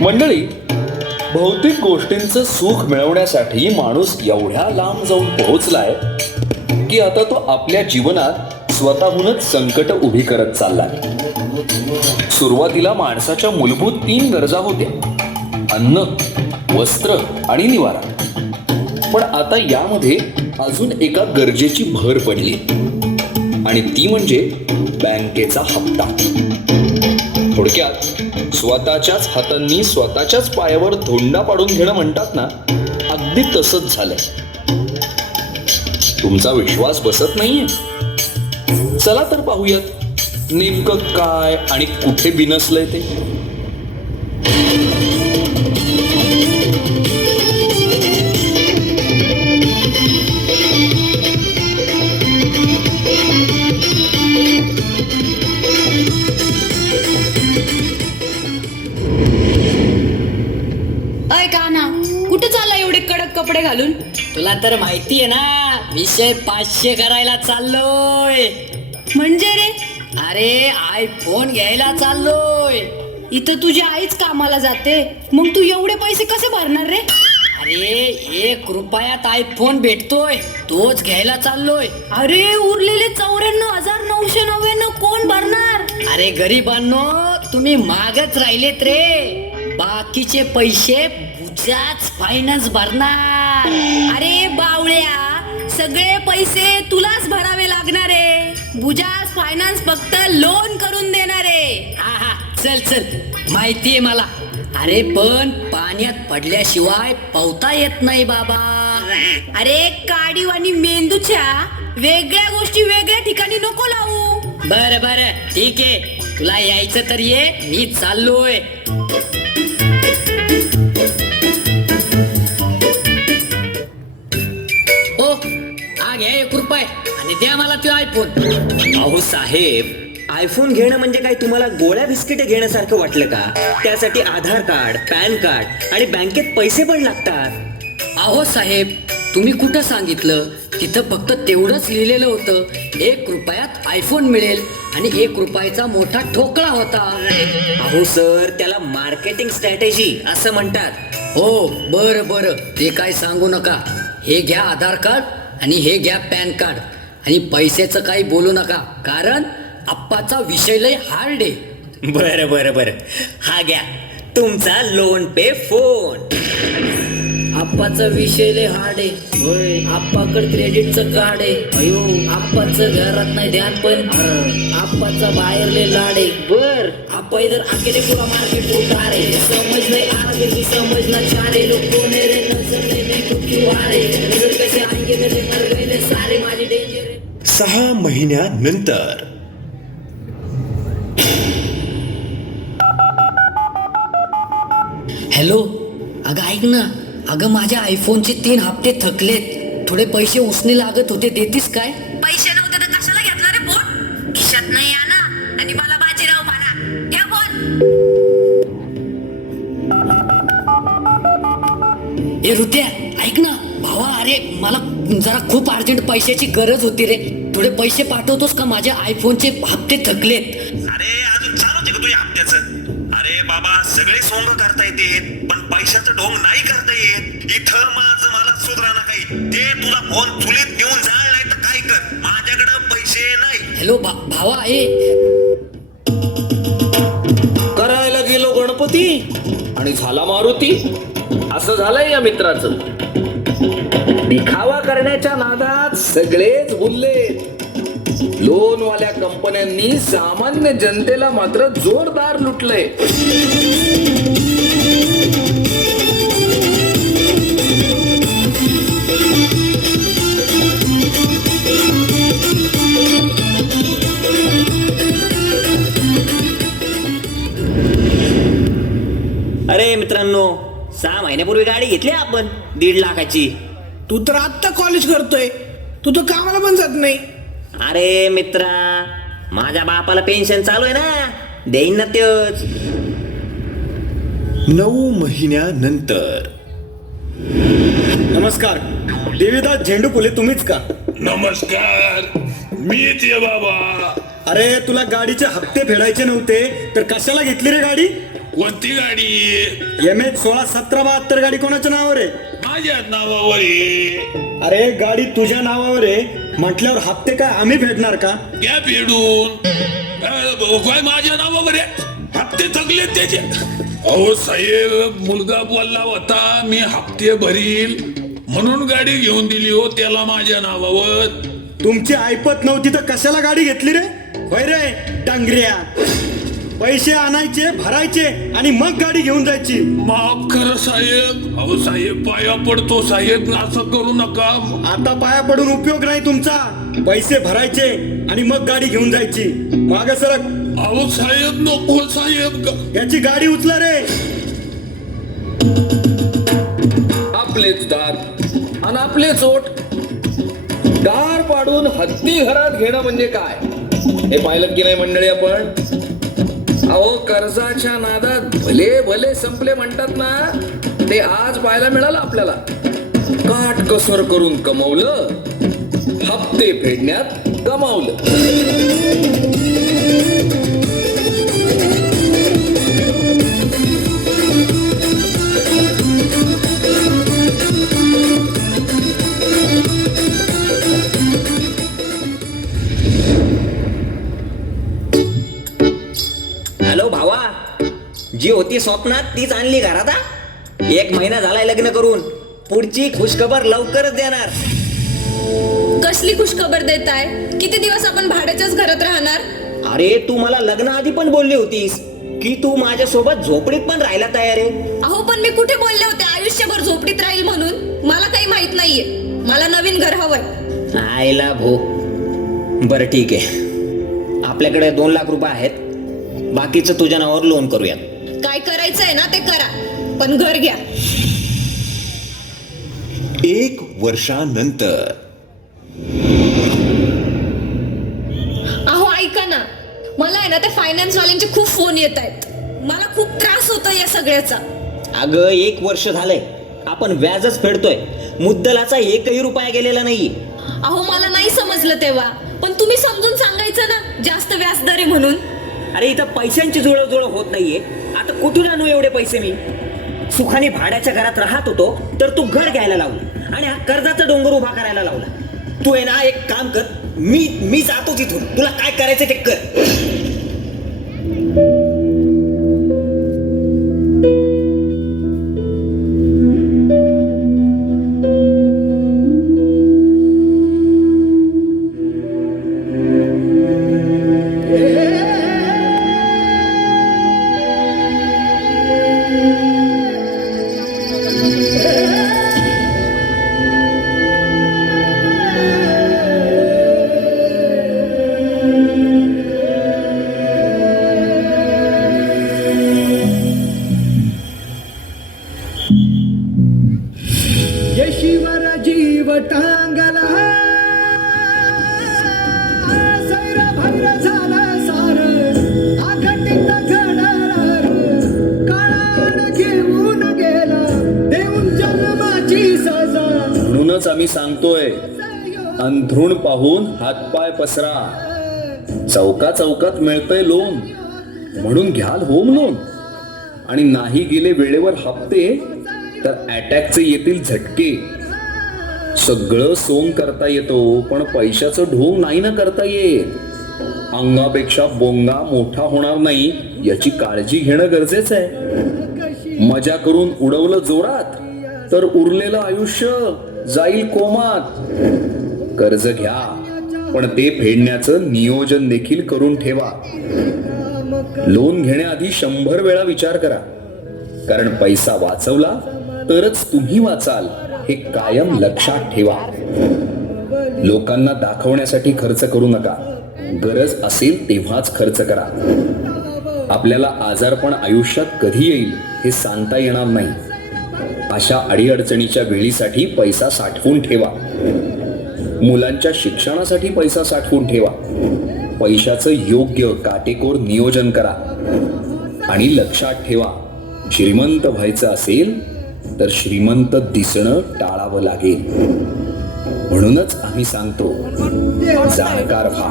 मंडळी, भौतिक गोष्टींचं सुख मिळवण्यासाठी माणूस एवढ्या लांब जाऊन पोहोचलाय की आता तो आपल्या जीवनात स्वतःहूनच संकट उभी करत चाललाय. सुरुवातीला माणसाच्या मूलभूत 3 गरजा होत्या: अन्न, वस्त्र आणि निवारा. पण आता यामध्ये अजून एका गरजेची भर पडली आणि ती म्हणजे बँकेचा हप्ता. थोडक्यात स्वतःच्याच हातांनी स्वतःच्याच पायावर धोंडा पाडून घेणं म्हणतात ना, अगदी तसंच झालंय. तुमचा विश्वास बसत नाहीये? चला तर पाहूयात नेमकं काय आणि कुठे बिनसलंय ते. अय कान्हा, कुठे चालला एवढे कडक कपडे घालून? तुला तर माहितीये ना, विषय 500 करायला चाललोय. म्हणजे रे? अरे आयफोन घ्यायला चाललोय. इथं तुझी आईच कामाला जाते, मग तू एवढे पैसे कसे भरणार रे? अरे 1 रुपयात आयफोन भेटतोय, तोच घ्यायला चाललोय. अरे उरलेले 94,999 कोण भरणार? अरे गरिबांनो, तुम्ही मागच राहिलेत रे. बाकीचे पैसे बुजाच फायनान्स भरणार. अरे बावळ्या, सगळे पैसे तुलाच भरावे लागणार आहे. बुजाज फायनान्स फक्त लोन करून देणार आहे. हा हा, चल माहितीये मला. अरे पण पाण्यात पडल्याशिवाय पोहता येत नाही बाबा. अरे काडीव आणि मेंदूच्या वेगळ्या गोष्टी वेगळ्या ठिकाणी नको लावू. बरं ठीक आहे, तुला यायचं तर ये, मी चाललोय. ओ हा घ्या 1 रुपये आणि द्या मला तो आयफोन. अहो साहेब, आयफोन घेणं म्हणजे काय तुम्हाला गोळ्या बिस्किटे घेण्यासारखं वाटलं का? त्यासाठी आधार कार्ड, पॅन कार्ड आणि बँकेत पैसे पण लागतात. अहो साहेब, तुम्ही कुठं सांगितलं? तिथं फक्त तेवढंच लिहिलेलं होतं, 1 रुपयात आयफोन मिळेल आणि 1 रुपयाचा मोठा ठोकळा होता. अहो सर, त्याला मार्केटिंग स्ट्रॅटेजी असं म्हणतात. हो बरं ते काय सांगू नका. हे घ्या आधार कार्ड आणि हे घ्या पॅन कार्ड आणि पैशाचं काही बोलू नका, कारण आप्पाचा विषय लय हार्ड आहे. बरं हा घ्या तुमचा लोन पे फोन. आप्पाचा विषय लय हार्ड आहे. आप्पाकडे क्रेडिटचं कार्ड आहे. अयो, आप्पाचं घरात नाही ध्यान, पण आप्पाचा बाहेर लय लाड आहे. बर आप्पा इधर आके पुरा मार्केट उतार आहे. समज नाही आगे समज ना चारे लोग कोने रे, नजर नाही कुठली वारे, नजर कसे आएंगे मेरे मर गए सारे, माझी डेंजर आहे. 6 महिन्यानंतर. हॅलो, अगं ऐक ना, अगं माझ्या आयफोनचे 3 हप्ते थकलेत. थोडे पैसे उसने लागत होते, देतीस काय? पैसे नव्हते तर कशाला घेतला रे फोन? खिशात नाही ना, आणि मला बाजीराव म्हणा. घ्या फोन. ए ऋत्या, ऐक ना भावा, अरे मला जरा खूप अर्जंट पैशाची गरज होती रे. थोडे पैसे पाठवतोस का? माझ्या आयफोनचे हप्ते थकलेत. अरे अजून चालूच आहे का तुझ्या हप्त्याचं? अरे बाबा, सगळे सोंग करता येते पण पैशाचं ढोंग नाही करता येत. इथं मला सुधरा ना काही. ते तुला फोन चुलीत घेऊन जाळ, नाही तर काय कर, माझ्याकडे पैसे नाही. हॅलो भावा, करायला गेलो गणपती आणि झाला मारुती. असं झालंय या मित्राचं. दिखावा करण्याच्या नादात सगळेच भुलले. लोनवाल्या कंपन्यांनी सामान्य जनतेला मात्र जोरदार लुटलंय. अरे मित्रांनो, 6 महिन्यापूर्वी गाडी घेतली आपण 1.5 लाखाची. तू तर आत्ता कॉलेज करतोय, तू तर कामाला पण जात नाही. अरे मित्रा, माझ्या बापाला पेन्शन चालू आहे ना, देईन ना त्योच. 9 महिन्यानंतर. नमस्कार, देवीदास झेंडू फुले तुम्हीच का? नमस्कार, मीच आहे बाबा. अरे तुला गाडीचे हप्ते फेडायचे नव्हते तर कशाला घेतली रे गाडी? कोणती गाडी? MH161772 गाडी कोणाच्या नावावर आहे? माझ्या नावावर आहे. अरे गाडी तुझ्या नावावर आहे म्हटल्यावर हप्ते काय आम्ही फेडणार का? घ्या फेडून. काय माझ्या नावावर आहे? हप्ते थकले त्याचे. अहो साहेब, मुलगा बोलला होता मी हप्ते भरील म्हणून गाडी घेऊन दिली हो त्याला माझ्या नावावर. तुमची ऐपत नव्हती तर कशाला गाडी घेतली रे? होय रे डांगऱ्या, पैसे आणायचे भरायचे आणि मग गाडी घेऊन जायची. माफ करा साहेब. अहो साहेब पाया पडतो साहेब, असं करू नका. आता पाया पडून उपयोग नाही तुमचा. पैसे भरायचे आणि मग गाडी घेऊन जायची. माग सरक. अहो साहेब नको साहेब. याची गाडी उचला रे. आपलेच दार आणि आपलेच ओठ. दार पाडून हत्ती घरात घेणं म्हणजे काय हे पाहिलं की नाही मंडळी आपण? अहो कर्जाच्या नादात भले भले संपले म्हणतात ना, ते आज पाहायला मिळालं आपल्याला. काटकसर करून कमवलं, हप्ते फेडण्यात गमावलं. हॅलो भावा, जी होती स्वप्नात तीच आणली घरात हा? 1 महिना झालाय लग्न करून. पुढची खुशखबर लवकरच देणार. कसली खुशखबर देताय? किती दिवस आपण भाड्याच्याच घरात राहणार? अरे तू मला लग्नाआधी पण बोलली होतीस की तू माझ्यासोबत झोपडीत पण राहायला तयार आहे. अहो पण मी कुठे बोलले होते आयुष्यभर झोपडीत राहील म्हणून? मला काही माहित नाहीये. मला नवीन घर हवंय. आयला भो. बरं ठीक आहे, आपल्याकडे 2 लाख रुपये आहेत. बाकीचं तुझ्या नावावर लोन करूयात. काय करायचंय ना ते करा, पण घर घ्या. 1 वर्षानंतर. अहो ऐका ना, मला आहे ना ते फायनान्स वाल्यांचे खूप फोन येत आहेत. मला खूप त्रास होतो या सगळ्याचा. अगं 1 वर्ष झालंय आपण व्याजच फेडतोय. मुद्दलाचा 1ही रुपया गेलेला नाही. अहो मला नाही समजलं तेव्हा, पण तुम्ही समजून सांगायचं ना जास्त व्याजदर आहे म्हणून. अरे इथं पैशांची जुळवजुळव होत नाहीये. आता कुठून आणू एवढे पैसे मी? सुखाने भाड्याच्या घरात राहत होतो तर तू घर घ्यायला लावलं आणि हा कर्जाचा डोंगर उभा करायला लावला. तू आहे ना एक काम कर, मी जातो तिथून. तुला काय करायचं ते कर. यशिवर जीव टांगला सैर भैर झाला सार आघटित घडणार काळान घेऊन गेला देऊन जन्माची सजा. म्हणूनच आम्ही सांगतोय, अंथरूण पाहून हातपाय पसरा. चौका चौकात मिळतंय लोन म्हणून घ्याल होम लोन. आणि नाही गेले वेळेवर हप्ते तर अटॅकचे येतील झटके. सगळं सोंग करता येतो पण पैशाचं ढोंग नाही ना करता येत. अंगापेक्षा बोंगा मोठा होणार नाही याची काळजी घेणं गरजेचं आहे. मजा करून उडवलं जोरात तर उरलेलं आयुष्य जाईल कोमात. कर्ज घ्या पण ते फेडण्याचं नियोजन देखील करून ठेवा. लोन घेण्याआधी 100 वेळा विचार करा, कारण पैसा वाचवला तरच तुम्ही वाचाल हे कायम लक्षात ठेवा. लोकांना दाखवण्यासाठी खर्च करू नका. गरज असेल तेव्हाच खर्च करा. आपल्याला आजारपण आयुष्यात कधी येईल हे सांगता येणार नाही. अशा अडीअडचणीच्या वेळीसाठी पैसा साठवून ठेवा. मुलांच्या शिक्षणासाठी पैसा साठवून ठेवा. पैशाचं योग्य काटेकोर नियोजन करा. आणि लक्षात ठेवा, श्रीमंत व्हायचं असेल तर श्रीमंत दिसणं टाळावं लागेल. म्हणूनच आम्ही सांगतो, जाणकार व्हा.